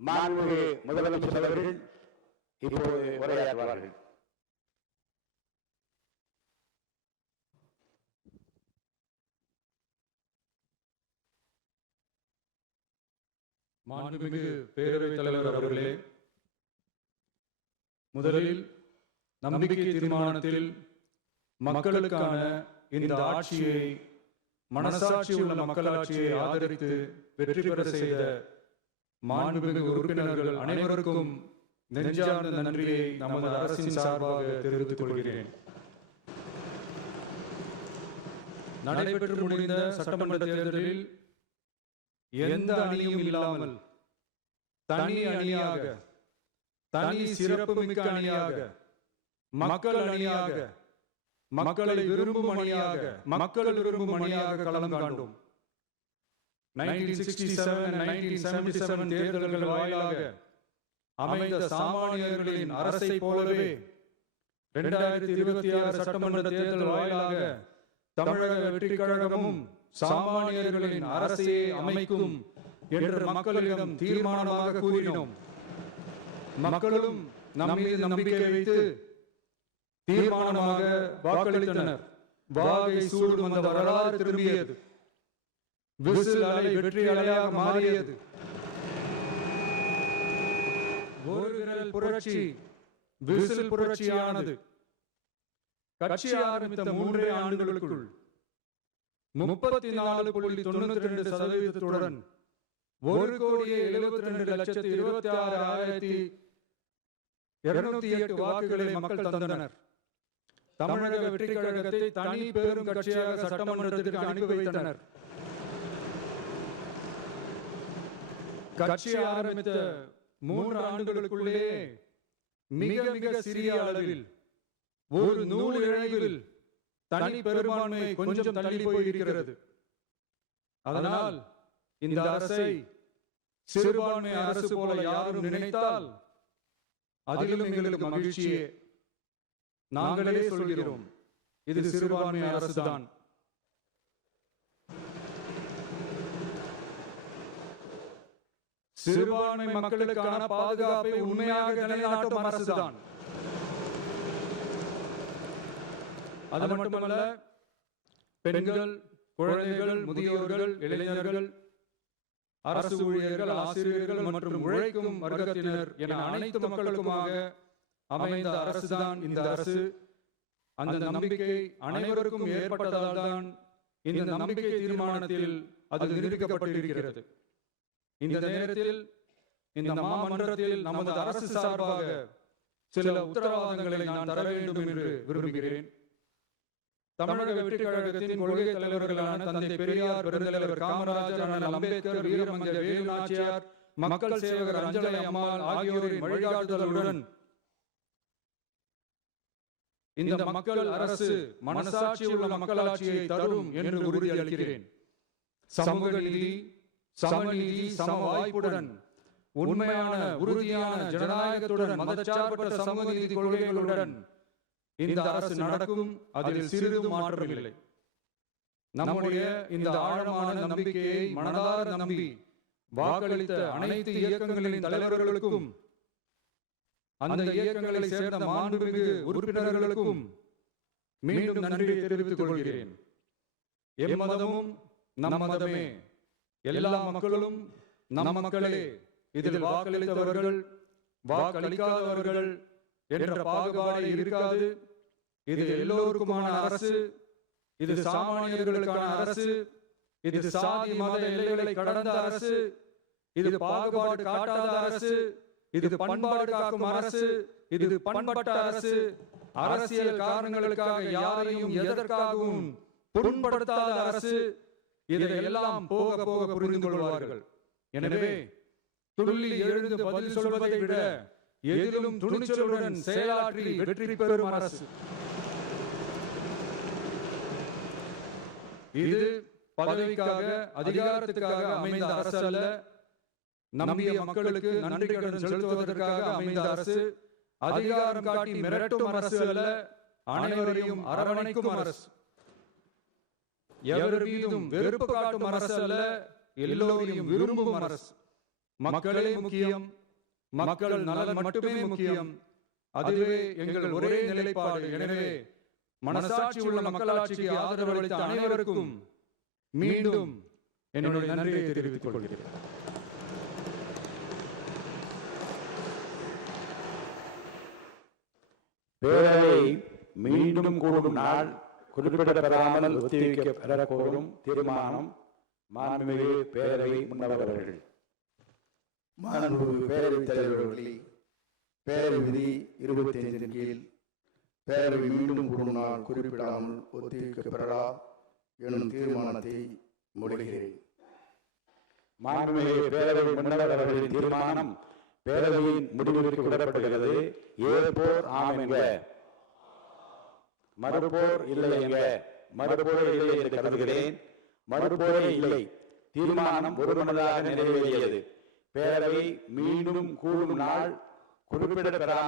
மாண்புமிகு முதலமைச்சர் அவர்கள் இப்போது உரையாற்றுவார்கள். மாண்புமிகு பேரவைத் தலைவர் அவர்களே, முதலில் நம்பிக்கை தீர்மானத்தில் மக்களுக்கான இந்த ஆட்சியை, மனசாட்சியுள்ள மக்களாட்சியை ஆதரித்து வெற்றி பெற செய்த மாண்புமிகு உறுப்பினர்கள் அனைவருக்கும் நெஞ்சார்ந்த நன்றியை நமது அரசின் சார்பாக தெரிவித்துக் கொள்கிறேன். நடைபெற்று முடிந்த சட்டமன்ற தேர்தலில் எந்த அணியும் இல்லாமல் தனி அணியாக, தனி சிறப்புமிக்க அணியாக, மக்கள் அணியாக, மக்களை விரும்பும் அணியாக, மக்கள் விரும்பும் அணியாக களம் காண்டோம். 1967 and 1977 தேர்தல்கள் வாயிலாக அமைந்த சாமானியர்களின் அரசை போலவே 2026 சட்டமன்ற தேர்தல் வாயிலாக தமிழக வெற்றி கழகமும் சாமானியர்களின் அரசையை அமைக்கும் என்று மக்களிடம் தீர்மானமாக கூறினோம். மக்களும் நம் மீது நம்பிக்கை வைத்து தீர்மானமாக வாக்களித்தனர். வாகை சூடும் அந்த வரலாறு திரும்பியது. விசில் அலை வெற்றி அலையாக மாறியது. ஒரு விரல் புரட்சி விசில் புரட்சியானது. கட்சி ஆரம்பித்த 3 ஆண்டுகளுக்குள் 34.92% 1,72,26,208 வாக்குகளை மக்கள் தந்தனர். தமிழக வெற்றி கழகத்தை தனி பெரும் கட்சியாக சட்டமன்றத்திற்கு அனுப்பி வைத்தனர். கட்சி ஆரம்பித்த 3 ஆண்டுகளுக்குள்ளே மிக மிக சிறிய அளவில், ஒரு நூல் இழைவில் தனி பெரும்பான்மை கொஞ்சம் தள்ளி போயிருக்கிறது. அதனால் இந்த அரசை சிறுபான்மை அரசு போல யாரும் நினைத்தால் அதிலும் எங்களுக்கு மகிழ்ச்சியே. நாங்களே சொல்கிறோம், இது சிறுபான்மை அரசுதான். சிறுபான்மை மக்களுக்கான பாதுகாப்பை உண்மையாக நிலைநாட்டும் அரசுதான். அது மட்டுமல்ல, பெண்கள், குழந்தைகள், முதியோர்கள், இளைஞர்கள், அரசு ஊழியர்கள், ஆசிரியர்கள் மற்றும் உழைக்கும் வர்க்கத்தினர் என அனைத்து மக்களுக்குமாக அமைந்த அரசுதான் இந்த அரசு. அந்த நம்பிக்கை அனைவருக்கும் ஏற்பட்டதால் தான் இந்த நம்பிக்கை தீர்மானத்தில் அது நிரூபிக்கப்பட்டிருக்கிறது. இந்த நேரத்தில் இந்த மாமன்றத்தில் நமது அரசு சார்பாக சில உத்தரவாதங்களை நான் தர வேண்டும் என்று விரும்புகிறேன். தமிழக வெற்றி கழகத்தின் கொள்கை தலைவர்களான தந்தை பெரியார், பெருந்தலைவர் காமராஜர், அண்ணல் அம்பேத்கர், வீரமங்க வேலு நாச்சியார், மக்கள் சேவகர் அஞ்சலை அம்மாள் ஆகியோரின் வழிகாட்டுதலுடன் இந்த மக்கள் அரசு மனசாட்சியுள்ள மக்களாட்சியை தரும் என்று உறுதியளிக்கிறேன். சமூக நீதி, சமநீதி, சம வாய்ப்புடன், உண்மையான உறுதியான ஜனநாயகத்துடன், மதச்சார்பற்ற சமூக நீதி கொள்கைகளுடன் இந்த அரசு நடக்கும். அதில் சிறிதும் மாற்றமில்லை. நம்முடைய இந்த ஆழமான நம்பிக்கையை மனதார நம்பி வாக்களித்த அனைத்து இயக்கங்களின் தலைவர்களுக்கும், அந்த இயக்கங்களை சேர்ந்த மாண்புமிகு உறுப்பினர்களுக்கும் மீண்டும் நன்றியை தெரிவித்துக் கொள்கிறேன். எம்மதமும் நம் மதமே, எல்லா மக்களும் நம் மக்களே, இதில் வாக்களித்தவர்கள், வாக்களிக்காதவர்கள் என்ற பாகுபாடு இருக்காது. இது எல்லோருக்குமான அரசு. இது சாமானியர்களுக்கான அரசு. இது சாதி மத எல்லைகளை கடந்த அரசு. இது பாகுபாடு காட்டாத அரசு. இது பண்பாடு காக்கும் அரசு. இது பண்பட்ட அரசு. அரசியல் காரணங்களுக்காக யாரையும் எதற்காகவும் புண்படுத்தாத அரசு. இதையெல்லாம் போக போக புரிந்து கொள்வார்கள். எனவே துள்ளி எழுந்து பதில் சொல்வதை விட எதிலும் துணிச்சலுடன் செயலாற்றி வெற்றி பெறும் அரசு இது. பதவிக்காக, அதிகாரத்துக்காக அமைந்த அரசு அல்ல. நம்பிய மக்களுக்கு நன்றி கடன் செலுத்துவதற்காக அமைந்த அரசு. அதிகாரம் காட்டி மிரட்டும் அரசு அல்ல, அனைவரையும் அரவணைக்கும் அரசு. எவர் மீதும் வெறுப்பு காட்டும் அரசு அல்ல, எல்லோரையும் விரும்பும் அரசு. மக்களே முக்கியம், மக்கள் நலன் மட்டுமே முக்கியம், அதுவே எங்கள் ஒரே நிலைப்பாடு. எனவே மனசாட்சி உள்ள மக்களாட்சிக்கு ஆதரவளித்த அனைவருக்கும் மீண்டும் என்னுடைய நன்றியை தெரிவித்துக் கொள்கிறேன். பேரவை மீண்டும் கூடும் நாள் குறிப்பிடப்படாமல் ஒத்திவைக்க கோரும் தீர்மானம் மாண்புமிகு பேரவை முன்னவர் அவர்கள். மாண்புமிகு பேரவைத் தலைவர் அவர்களே, பேரவை விதி 25 கீழ் பேரவை மீண்டும் கூடும் நாள் குறிப்பிடாமல் ஒத்திவைக்கப்பெறா எனும் தீர்மானத்தை மொழிகிறேன். மாண்புமிகு பேரவை முன்னவர் அவர்களின் தீர்மானம் பேரவையின் முடிவிற்கு விடப்படுகிறது. ஏற்போர் ஆம் என்க, மறுப்போர் இல்லை என்க. மறுப்போர் இல்லை என்று கருதுகிறேன். மறுப்போரே இல்லை. தீர்மானம் ஒருமனதாக நிறைவேறியது. பேரவை மீண்டும் கூடும் நாள் குறிப்பிடப்பெறாமல்